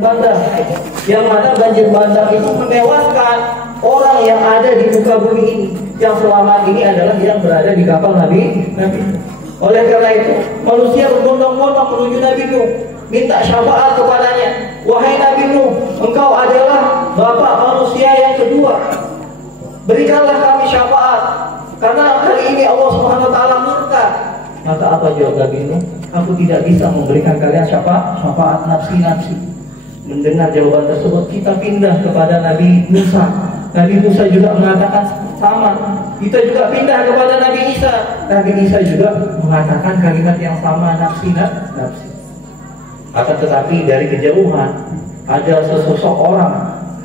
bandang, yang mana banjir bandang itu menewaskan orang yang ada di muka bumi ini, yang selama ini adalah yang berada di kapal Nabi. Oleh karena itu manusia berbondong-bondong menuju Nabi Nuh, minta syafaat kepadanya. Wahai Nabi Nuh, engkau adalah bapak manusia yang kedua, berikanlah kami syafaat, karena kali ini Allah Subhanahu Wa Taala murka. Maka apa jawab Nabi Nuh? Aku tidak bisa memberikan kalian syafaat nafsi-nafsi. Mendengar jawaban tersebut, kita pindah kepada Nabi Musa. Nabi Musa juga mengatakan sama. Kita juga pindah kepada Nabi Isa. Nabi Isa juga mengatakan kalimat yang sama, nafsi. Akan tetapi dari kejauhan ada sesosok orang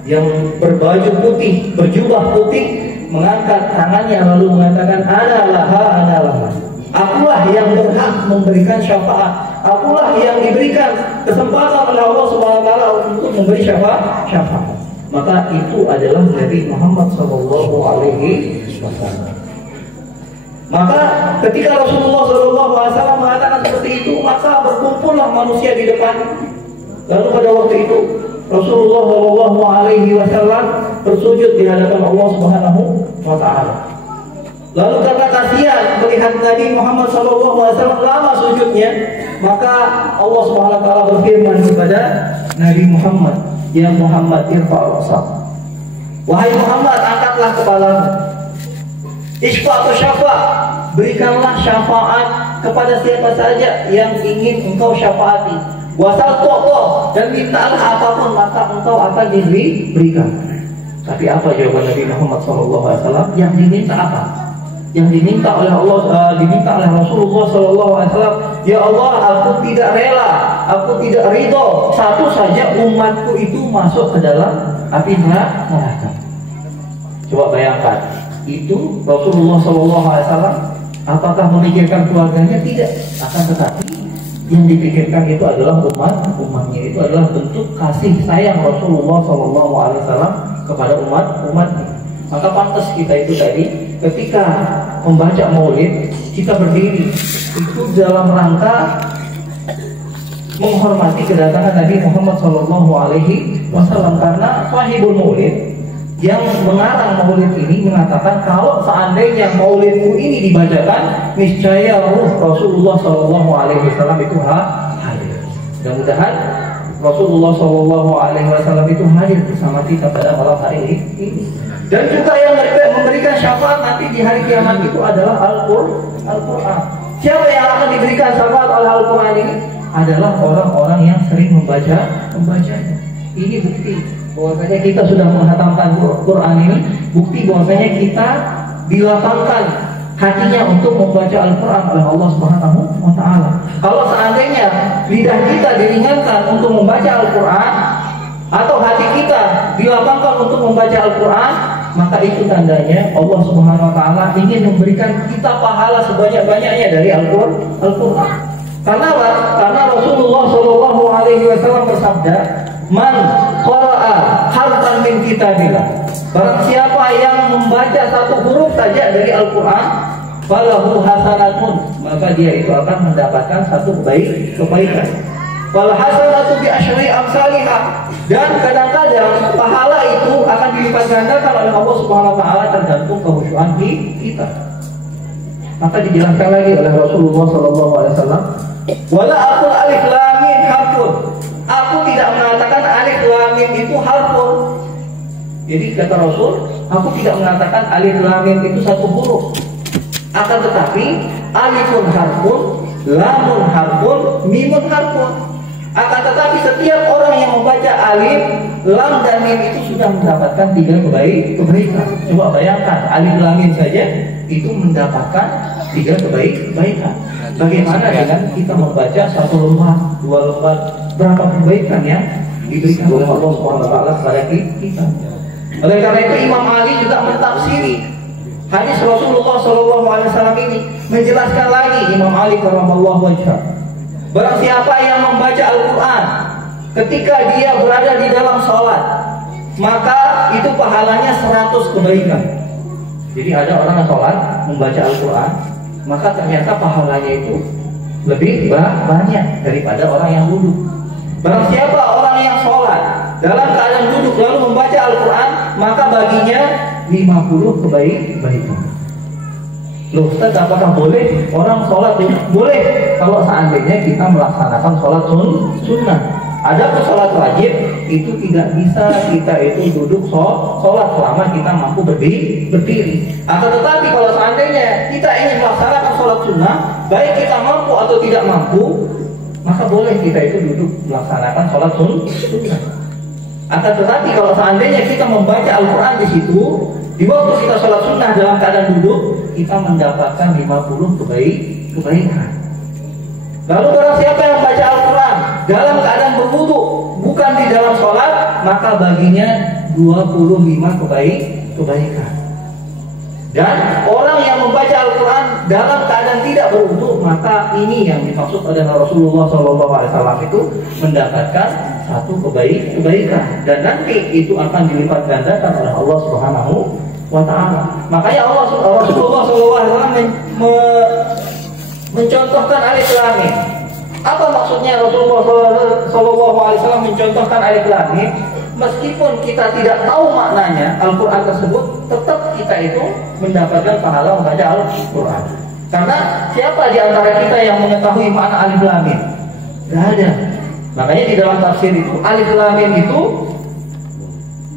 yang berbaju putih, berjubah putih, mengangkat tangannya lalu mengatakan, ana laha. Akulah yang berhak memberikan syafaat. Akulah yang diberikan kesempatan oleh Allah Subhanahu Wa Taala untuk memberi syafaat. Maka itu adalah Nabi Muhammad Sallallahu Alaihi Wasallam. Maka ketika Rasulullah Sallallahu Alaihi Wasallam mengatakan seperti itu, maka berkumpullah manusia di depan. Lalu pada waktu itu Rasulullah Sallallahu Alaihi Wasallam bersujud di hadapan Allah Subhanahu Wa Taala. Lalu karena kasihan melihat Nabi Muhammad SAW lama sujudnya, maka Allah Subhanahu Wa Taala berfirman kepada Nabi Muhammad, ya Muhammad irfa' ra'sak. Wahai Muhammad, angkatlah kepalamu. Isfa' atau syafa', berikanlah syafaat kepada siapa saja yang ingin engkau syafaati. Wasal to'toh, dan mintalah apapun maka engkau akan diberikan. Tapi apa jawaban Nabi Muhammad SAW? Yang diminta apa? Yang diminta oleh Allah, diminta oleh Rasulullah SAW. Ya Allah, aku tidak rela, aku tidak ridho satu saja umatku itu masuk ke dalam api neraka. Coba bayangkan, itu Rasulullah SAW apakah memikirkan keluarganya? Tidak. Akan tetapi yang dipikirkan itu adalah umatnya. Itu adalah bentuk kasih sayang Rasulullah SAW kepada umatnya. Maka pantas kita itu tadi ketika membaca maulid, kita berdiri itu dalam rangka menghormati kedatangan Nabi Muhammad SAW. Karena sahibul maulid yang mengarang maulid ini mengatakan kalau seandainya maulidku ini dibacakan, niscaya ruh Rasulullah SAW itu hadir. Mudah-mudahan Rasulullah SAW itu hadir bersama kita pada malam hari ini. Dan juga yang memberikan syafaat nanti di hari kiamat itu adalah Al-Quran. Siapa yang akan diberikan syafaat oleh Al-Quran ini? Adalah orang-orang yang sering membacanya. Ini bukti bahwasanya kita sudah menghatamkan Quran ini. Bukti bahwasanya kita dilapangkan hatinya untuk membaca Al-Quran oleh Allah Subhanahu Wa Taala. Kalau seandainya lidah kita diringankan untuk membaca Al-Quran, atau hati kita dilapangkan untuk membaca Al-Quran, maka itu tandanya Allah Subhanahu Wa Taala ingin memberikan kita pahala sebanyak-banyaknya dari Al-Quran. Karena apa? Karena Rasulullah Shallallahu Alaihi Wasallam bersabda, "Man qara'a harfan min kitabillah." Barang siapa yang membaca satu huruf saja dari Al-Quran, falahu hasanatun, maka dia itu akan mendapatkan satu kebaikan. Wal hasanatu bi asyri amsalihah, dan kadang-kadang pahala itu akan dilipat gandakan oleh Allah Subhanahu Wa Taala tergantung kekhusyuan kita. Maka dijelaskan lagi oleh Rasulullah SAW, wala aqul alif lam mim harfun. Aku tidak mengatakan alif lam mim itu harfun. Jadi kata Rasul, aku tidak mengatakan alif lam mim itu satu huruf. Akan tetapi alifun harfun, lamun harfun, mimun harfun. Akan tetapi setiap orang yang membaca alif, lam dan mim itu sudah mendapatkan 3 kebaikan. Coba bayangkan, alif lam mim saja itu mendapatkan 3 kebaikan. Bagaimana dengan kita membaca 1 lembar, 2 lembar, berapa kebaikan yang diberikan oleh Allah SWT kepada kita. Oleh karena itu Imam Ali juga mentafsiri hadis Rasulullah SAW ini, menjelaskan lagi. Imam Ali karramallahu wajhah, barang siapa yang membaca Al-Quran ketika dia berada di dalam sholat, maka itu pahalanya 100 kebaikan. Jadi ada orang yang sholat membaca Al-Quran, maka ternyata pahalanya itu lebih banyak daripada orang yang wudhu. Barang siapa orang yang sholat 50 kebaikan. Loh Ustaz, apakah boleh orang sholat? Boleh kalau seandainya kita melaksanakan sholat sunnah. Ada sholat wajib itu tidak bisa kita itu duduk sholat selama kita mampu berdiri. Akan tetapi kalau seandainya kita ingin melaksanakan sholat sunnah, baik kita mampu atau tidak mampu, maka boleh kita itu duduk melaksanakan sholat sunnah. Akan tetapi kalau seandainya kita membaca Al-Quran di situ, di waktu kita sholat sunnah dalam keadaan duduk, kita mendapatkan 50 kebaikan. Lalu barang siapa yang membaca Al-Quran dalam keadaan berwudu, bukan di dalam sholat, maka baginya 25 kebaikan. Dan orang yang membaca Al-Quran dalam keadaan tidak berwudu, maka ini yang dimaksud oleh Rasulullah SAW itu mendapatkan 1 kebaikan. Dan nanti itu akan dilipat gandakan oleh Allah Subhanahu wa Ta'ala. Makanya Rasulullah SAW mencontohkan alif lam mim. Apa maksudnya Rasulullah SAW mencontohkan alif lam mim? Meskipun kita tidak tahu maknanya Al-Quran tersebut, tetap kita itu mendapatkan pahala membaca Al-Quran. Karena siapa di antara kita yang mengetahui makna alif lam mim? Tidak ada. Makanya di dalam tafsir itu alif lam mim itu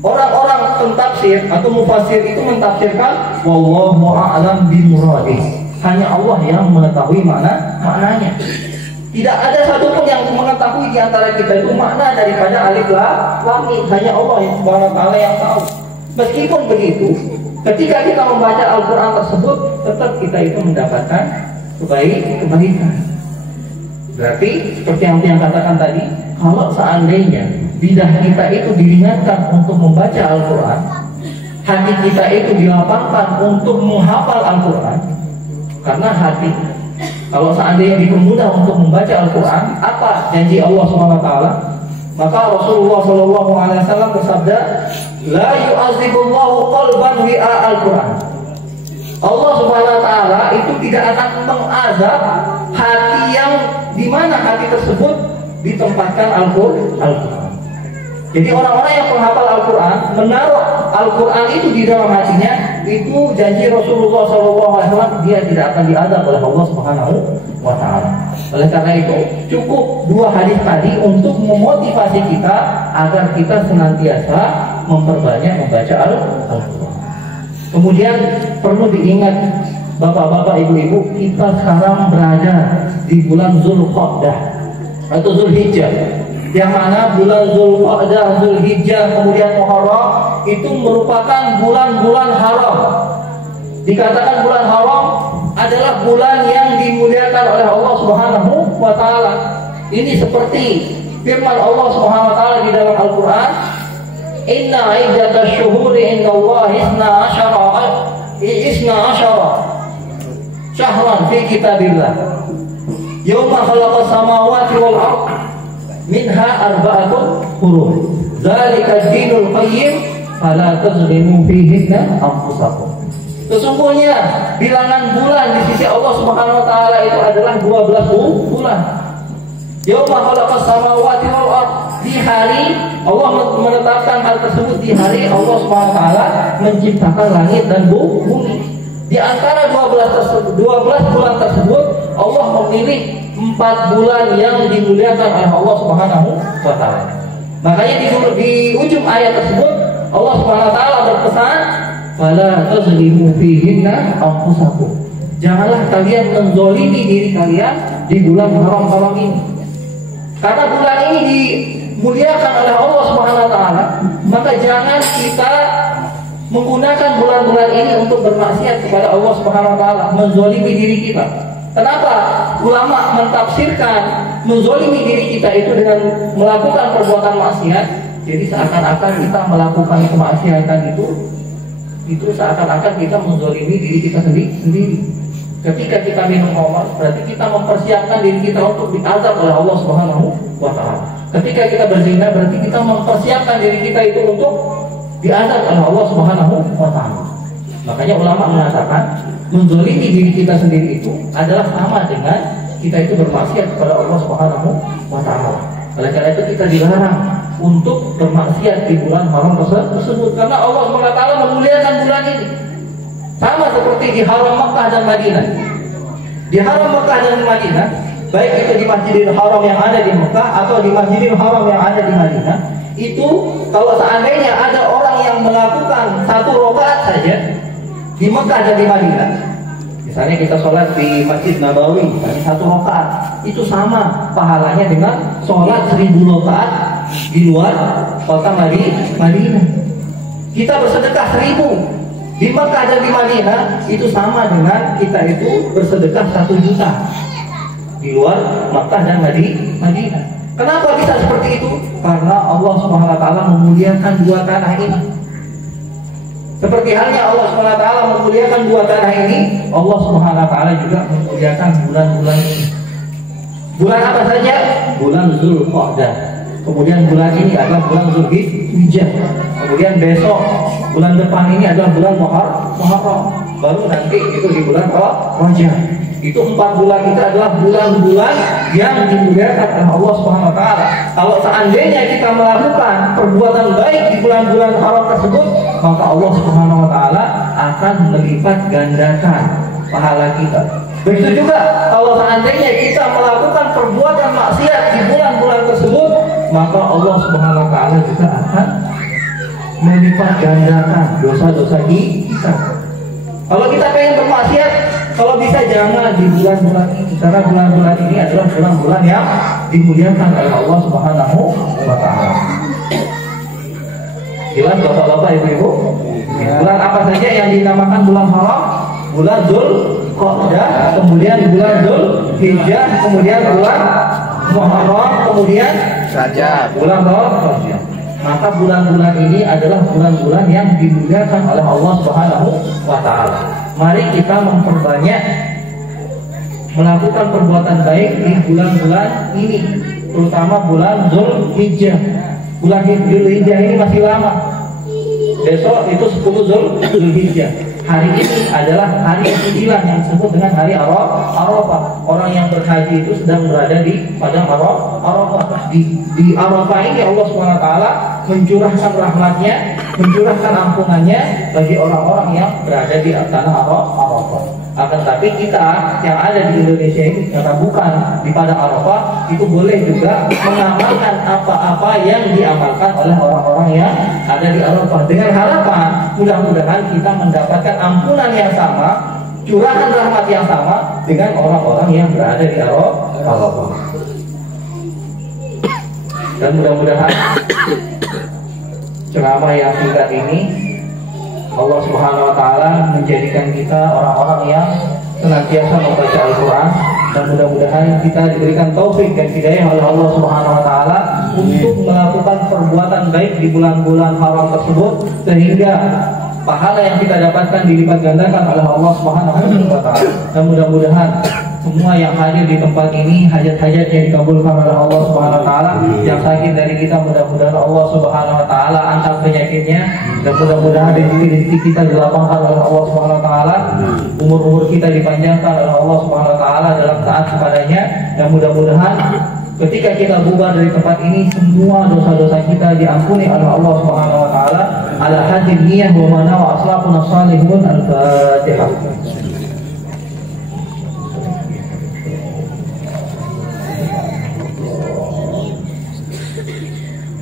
orang-orang pentafsir atau mufassir itu mentafsirkan wallahu a'lam bimuradih. Hanya Allah yang mengetahui maknanya. Tidak ada satupun yang mengetahui di antara kita itu makna daripada alif lam mim. Hanya Allah yang Subhanahu wa Ta'ala yang tahu. Meskipun begitu, ketika kita membaca Al-Quran tersebut, tetap kita itu mendapatkan kebaikan. Berarti seperti yang katakan tadi, kalau seandainya lidah kita itu diringankan untuk membaca Al-Quran, hati kita itu dilapangkan untuk menghafal Al-Quran. Karena hati, kalau seandainya dipermudah untuk membaca Al-Quran, apa janji Allah SWT? Maka Rasulullah SAW bersabda, la yu'azibullahu qalban wi'a Al-Quran. Allah SWT itu tidak akan mengazab hati yang dimana hati tersebut ditempatkan Al-Quran. Jadi orang-orang yang menghafal Al-Quran, menaruh Al-Quran itu di dalam hatinya, itu janji Rasulullah SAW, dia tidak akan diazab oleh Allah Subhanahu wa Ta'ala. Oleh karena itu, cukup 2 hadis tadi untuk memotivasi kita agar kita senantiasa memperbanyak membaca Al-Quran. Kemudian perlu diingat bapak-bapak, ibu-ibu, kita sekarang berada di bulan Zulqa'dah atau Zulhijjah, yang mana bulan Zulqa'dah, Zulhijjah, kemudian Muharram itu merupakan bulan-bulan haram. Dikatakan bulan haram adalah bulan yang dimuliakan oleh Allah Subhanahu wa Ta'ala. Ini seperti firman Allah Subhanahu wa Ta'ala di dalam Al-Quran, inna iddatash syuhuri indallahi isna asyara syahran fi kitabillah yawma khalaqas samawati wal ardh minha arba'atun hurum dzalika ad-dinul qayyim fala tazlimu fihinna anfusakum. Sesungguhnya bilangan bulan di sisi Allah Subhanahu wa Ta'ala itu adalah 12 bulan. Yauma khalaqas samawati wal ardh, di hari Allah menetapkan hal tersebut, di hari Allah Subhanahu wa Ta'ala menciptakan langit dan bumi. Di antara 12 bulan tersebut Allah memilih 4 bulan yang dimuliakan oleh Allah Subhanahu wa Ta'ala. Makanya di ujung ayat tersebut Allah Subhanahu wa Ta'ala berpesan, fala tazlimu fihinna anfusakum. Janganlah kalian menzolimi diri kalian di bulan haram-haram ini. Karena bulan ini dimuliakan oleh Allah Subhanahu wa Ta'ala, maka jangan kita menggunakan bulan-bulan ini untuk bermaksiat kepada Allah Subhanahu wa Ta'ala, menzolimi diri kita. Kenapa? Ulama mentafsirkan menzolimi diri kita itu dengan melakukan perbuatan maksiat. Jadi seakan-akan kita melakukan kemaksiatan itu seakan-akan kita menzolimi diri kita sendiri. Ketika kita minum khamar, berarti kita mempersiapkan diri kita untuk diazab oleh Allah Subhanahu wa Ta'ala. Ketika kita berzina, berarti kita mempersiapkan diri kita itu untuk diazab oleh Allah Subhanahu wa Ta'ala. Makanya ulama mengatakan menzolimi diri kita sendiri itu adalah sama dengan kita itu bermaksiat kepada Allah Subhanahu wa Ta'ala. Oleh karena itu kita dilarang untuk bermaksiat di bulan haram tersebut, karena Allah SWT memuliakan bulan ini. Sama seperti di haram Makkah dan Madinah. Di haram Makkah dan Madinah, baik itu di Masjidil Haram yang ada di Mekah atau di Masjidil Haram yang ada di Madinah, itu kalau seandainya ada orang yang melakukan 1 rakaat saja di Mekah dan di Madinah, misalnya kita sholat di Masjid Nabawi, misalnya 1 rakaat, itu sama pahalanya dengan sholat 1000 rakaat di luar kota Madinah. Kita bersedekah 1000 di Mekah dan di Madinah, itu sama dengan kita itu bersedekah 1 juta di luar Makkah dan Madinah. Kenapa bisa seperti itu? Karena Allah SWT memuliakan 2 tanah ini. Seperti halnya Allah SWT memuliakan 2 tanah ini, Allah SWT juga memuliakan bulan-bulan ini. Bulan apa saja? Bulan Zulqa'dah. Kemudian bulan ini adalah bulan Zulhijjah. Kemudian besok, bulan depan ini adalah bulan Muharram. Baru nanti itu di bulan Rajab. Itu 4 bulan itu adalah bulan-bulan yang dimuliakan oleh Allah Subhanahu wa taala. Kalau seandainya kita melakukan perbuatan baik di bulan-bulan haram tersebut, maka Allah Subhanahu wa taala akan melipat gandakan pahala kita. Begitu juga kalau seandainya kita melakukan perbuatan maksiat di bulan-bulan tersebut, maka Allah Subhanahu wa taala juga akan melipat gandakan dosa-dosa kita. Kalau kita pengen bermaksiat, kalau bisa jangan di bulan-bulan ini, karena bulan-bulan ini adalah bulan-bulan yang dimuliakan oleh Allah Subhanahu wa taala. Jelas Bapak-bapak, Ibu-ibu? Bulan apa saja yang dinamakan bulan haram? Bulan Zulqa'dah, kemudian bulan Zulhijjah, kemudian bulan Muharram, kemudian bulan Rajab. Maka bulan-bulan ini adalah bulan-bulan yang dimuliakan oleh Allah Subhanahu wa taala. Mari kita memperbanyak melakukan perbuatan baik di bulan-bulan ini, terutama bulan Zulhijjah. Bulan Zulhijjah ini masih lama. Besok itu 10 Zulhijjah. Hari ini adalah hari ke-9 yang disebut dengan hari Arafah. Orang yang berhaji itu sedang berada di padang Arafah. Di Arafah ini Allah SWT mencurahkan rahmatnya, mencurahkan ampunannya bagi orang-orang yang berada di tanah Arafah. Akan tapi kita yang ada di Indonesia ini, karena bukan di padang Arafah, itu boleh juga mengamalkan apa-apa yang diamalkan oleh orang-orang yang ada di Arafah, dengan harapan mudah-mudahan kita mendapatkan ampunan yang sama, curahan rahmat yang sama dengan orang-orang yang berada di Arafah. Dan mudah-mudahan ceramah yang singkat ini Allah Subhanahu wa taala menjadikan kita orang-orang yang senantiasa membaca Al-Qur'an, dan mudah-mudahan kita diberikan taufik dan hidayah oleh Allah Subhanahu wa taala untuk melakukan perbuatan baik di bulan-bulan haram tersebut, sehingga pahala yang kita dapatkan dilipat gandakan oleh Allah Subhanahu wa taala. Dan mudah-mudahan semua yang hadir di tempat ini hajat-hajatnya dikabulkan oleh Allah Subhanahu wa taala. Yang sakit dari kita mudah-mudahan Allah Subhanahu wa taala angkat penyakitnya, dan mudah-mudahan rezeki kita dilapangkan oleh Allah Subhanahu wa taala. Umur-umur kita dipanjangkan oleh Allah Subhanahu wa taala dalam taat kepadanya, dan mudah-mudahan ketika kita bubar dari tempat ini, semua dosa-dosa kita diampuni oleh Allah Subhanahu wa taala. Ala hadin niyah wa mana wa aslafun salihun. Al-Fatihah.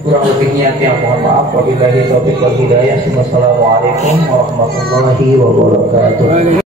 Kurang lebihnya tiang mohon maaf. Wabillahi taufiq wal hidayah. Wassalamualaikum warahmatullahi wabarakatuh.